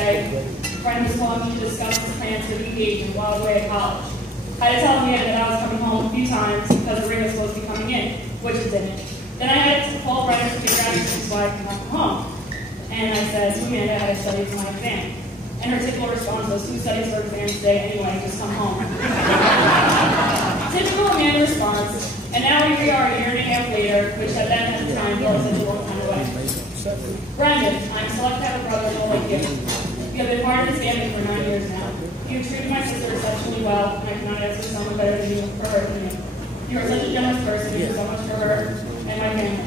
day, a friend was calling me to discuss his plans for the engagement while I was away at college. I had to tell him that I was coming home a few times because the ring was supposed to be coming in, which it didn't. Then I had to call Brendan to figure out reasons why I could not come home. And I said to Amanda, I had to study for my exam. And her typical response was, who studies for exams today anyway, just come home. Typical Amanda response. And now here we are a year and a half later, which at that time felt such a long time away. Brendan, I'm so lucky to have a brother like you. You have been part of this family for 9 years now. You have treated my sister exceptionally well, and I cannot ask for someone better than you for her than you. You are such a generous person, you do so much for her and my family.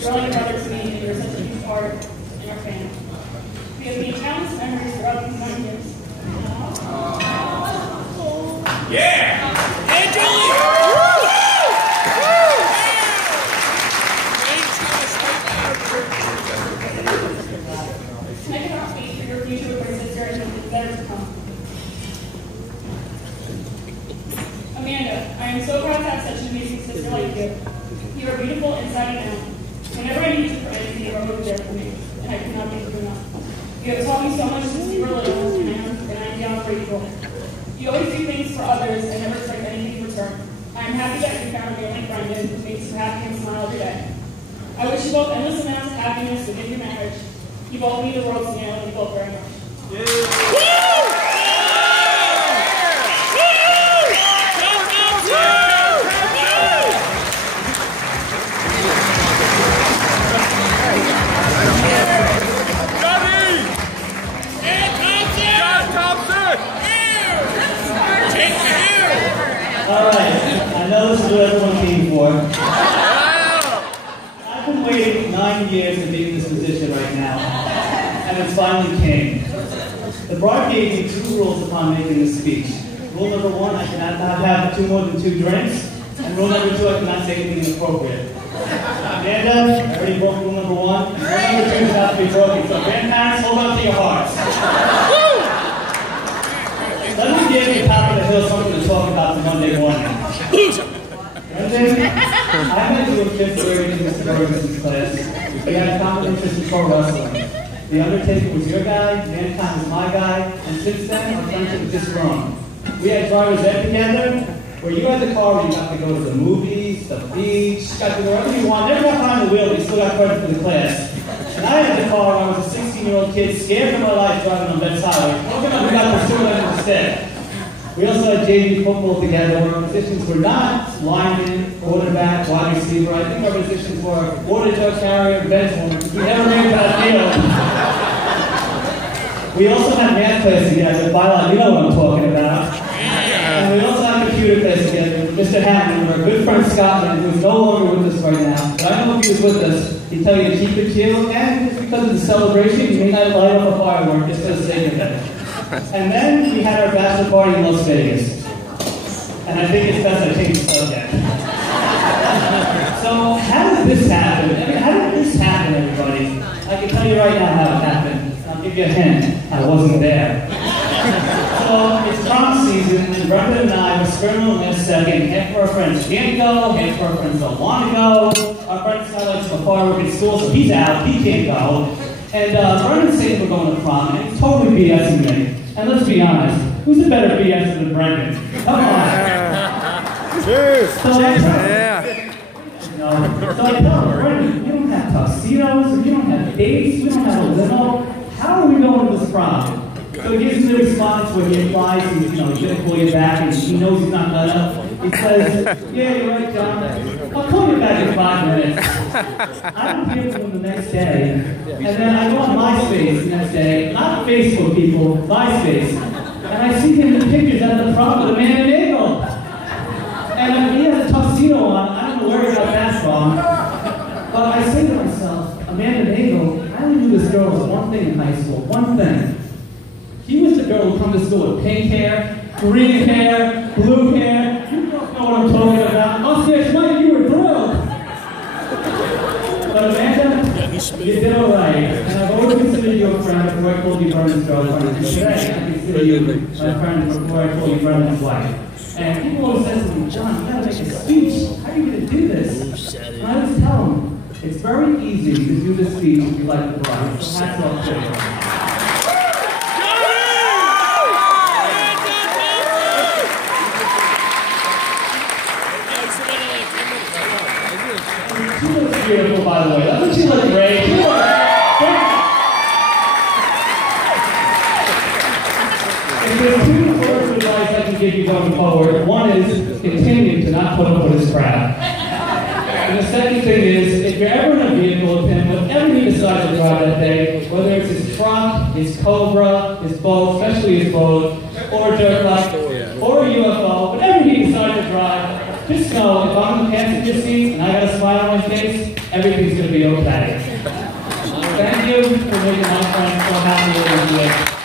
You're like a brother to me, and you're such a huge part in our family. We have made countless memories throughout these 9 years. Yeah! Hey, Julie! I cannot wait for your future with my sister and the better to come. Amanda, I am so proud to have such an amazing sister like you. You are beautiful inside and out. Whenever I need you for anything, you are always there for me, and I cannot thank you enough. You have taught me so much since we were little, and I am beyond grateful. You always do things for others and never expect anything in return. I am happy that you found a man like Brendan who makes you happy and smile every day. I wish you both endless amounts of happiness within your marriage. You both mean the world to me, and I love you both very much. Alright, I know this is what everyone came for. I've been waiting 9 years to be in this position right now, and it finally came. The bride gave me 2 rules upon making this speech. Rule number 1, I cannot have more than 2 drinks, and rule number 2, I cannot say anything inappropriate. Amanda, I already broke rule number 1, and rule number 2 is not to be broken, so grandparents, hold on to your hearts. Let me give you top of the hill something to talk about for Monday morning. Monday, I met you in 5th grade in Mr. Ferguson's class. We had a common interest in pro wrestling. The Undertaker was your guy, Mankind was my guy, and since then, our friendship has just grown. We had driver's ed together, where you had the car where you got to go to the movies, the beach, got to go wherever you want, never got behind the wheel, but you still got credit for the class. And I had the car when I was a 16-year-old kid, scared for my life driving on Betts Highway. Hoping we got pursued it instead. We also had JV football together, where our positions were not lineman, quarterback, wide receiver. I think our positions were water jug carrier, bench warmer. We never ran that field. We also had math class together. Boylan, you know what I'm talking about. And we also had computer class together with Mr. Hammond, our good friend Scotland, who is no longer with us right now. But I know if he was with us, he'd tell you to keep it chill, and just because of the celebration, you may not light up a firework just for the sake of it. And then we had our bachelor party in Las Vegas. And I think it's best I change the subject. So, how did this happen? I mean, how did this happen, everybody? I can tell you right now how it happened. I'll give you a hint. I wasn't there. So, it's prom season, and Brenda and I were scribbling last second. Half of our friends can't go, half of our friends don't want to go. Our friend Scott likes to firework at school, so he's out, he can't go. And Brendan's saying we're going to prom, and he's totally BSing me. And let's be honest, who's a better BS than Brendan? Come on. Cheers. So I tell him, Brendan, you don't have tuxedos, you don't have dates, we don't have a limo. How are we going to this prom? So he gives me the response where he implies he's going to pull you back, and he knows he's not gonna. He says, yeah, you're right, John. I'll call you back in 5 minutes. I don't hear from him the next day. And then I go on MySpace the next day. Not Facebook, people, MySpace. And I see him in pictures at the prom with Amanda Negal. And he has a tuxedo on. I don't know where he got that from. But I say to myself, Amanda Negal, I only knew this girl was one thing in high school. One thing. She was the girl who come to school with pink hair, green hair, blue hair. You don't know what I'm talking about. I'll say, Mike, you were thrilled. But Amanda, you did all right. And I've always considered you a friend before I called you Brendan's girlfriend. And today, I consider you my friend before I called you Brendan's wife. And people always say to me, John, you gotta make a speech. How are you going to do this? And I always tell them, it's very easy to do this speech if you like the bride. So hats off to you. of you going forward. One is continue to not put up with his crap. And the second thing is, if you're ever in a vehicle with him, whatever he decides to drive that day, whether it's his truck, his Cobra, his boat, especially his boat, or a dirt bike, or a UFO, whatever he decides to drive, just know if I'm in the passenger seat and I got a smile on my face, everything's going to be okay. Thank you for making my friend so happy with you today.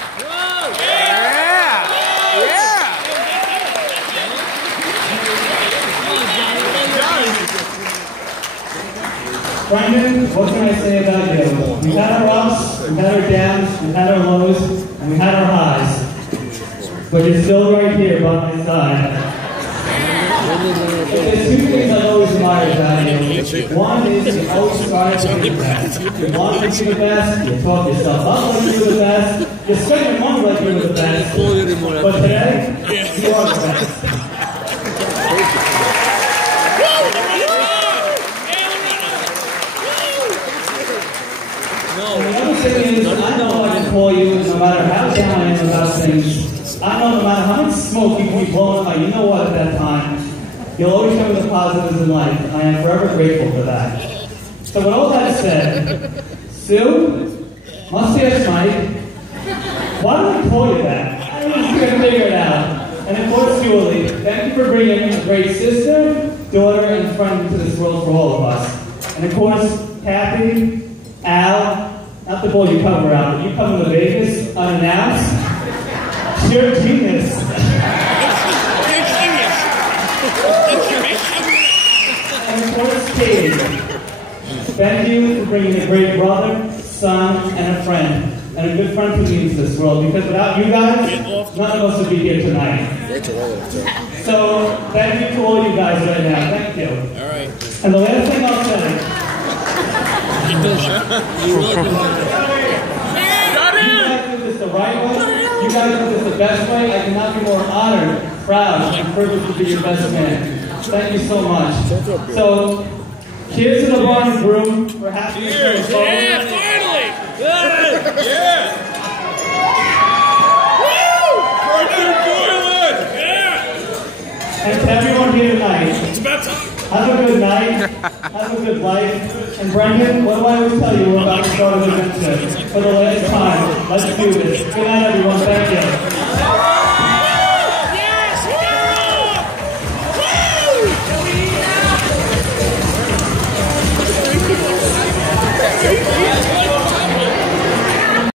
Brendan, what can I say about you? We've had our ups, we've had our downs, we've had our lows, and we had our highs. But you're still right here by my side. There's two things I've always admired about you. One is you always try to be the best. You want to be the best, you talk yourself up like you're the best, you spend your money like you're the best. But today, you are the best. And the other thing is, I know I can call you no matter how down I am about things. I know no matter how much smoke you can be blowing by, you know what, at that time, you'll always come with the positives in life. I am forever grateful for that. So with all that said, Sue, Mustache Mike, why don't I call you that? I was going to figure it out. And of course, Julie, thank you for bringing a great sister, daughter, and friend into this world for all of us. And of course, Kathy, Al, not the bull you cover out, but you come to Vegas unannounced. You're a genius. And of course, Katie, thank you for bringing a great brother, son, and a friend. And a good friend to me into this world, because without you guys, none of us would be here tonight. So, thank you to all you guys right now. Thank you. All right. And the last thing I'll say, you guys do this the right way, you guys do this the best way. I cannot be more honored, proud, and privileged to be your best man. Thank you so much. So, cheers to the bride and groom for happy Cheers! Yeah, finally! Good! Yeah! Woo! Arthur Boylan! Yeah! And to everyone here tonight, It's about time. have a good night, have a good life. And Brendan, what do I always tell you? We're about to start an adventure for the last time. Let's do this. Good night, everyone. Thank you.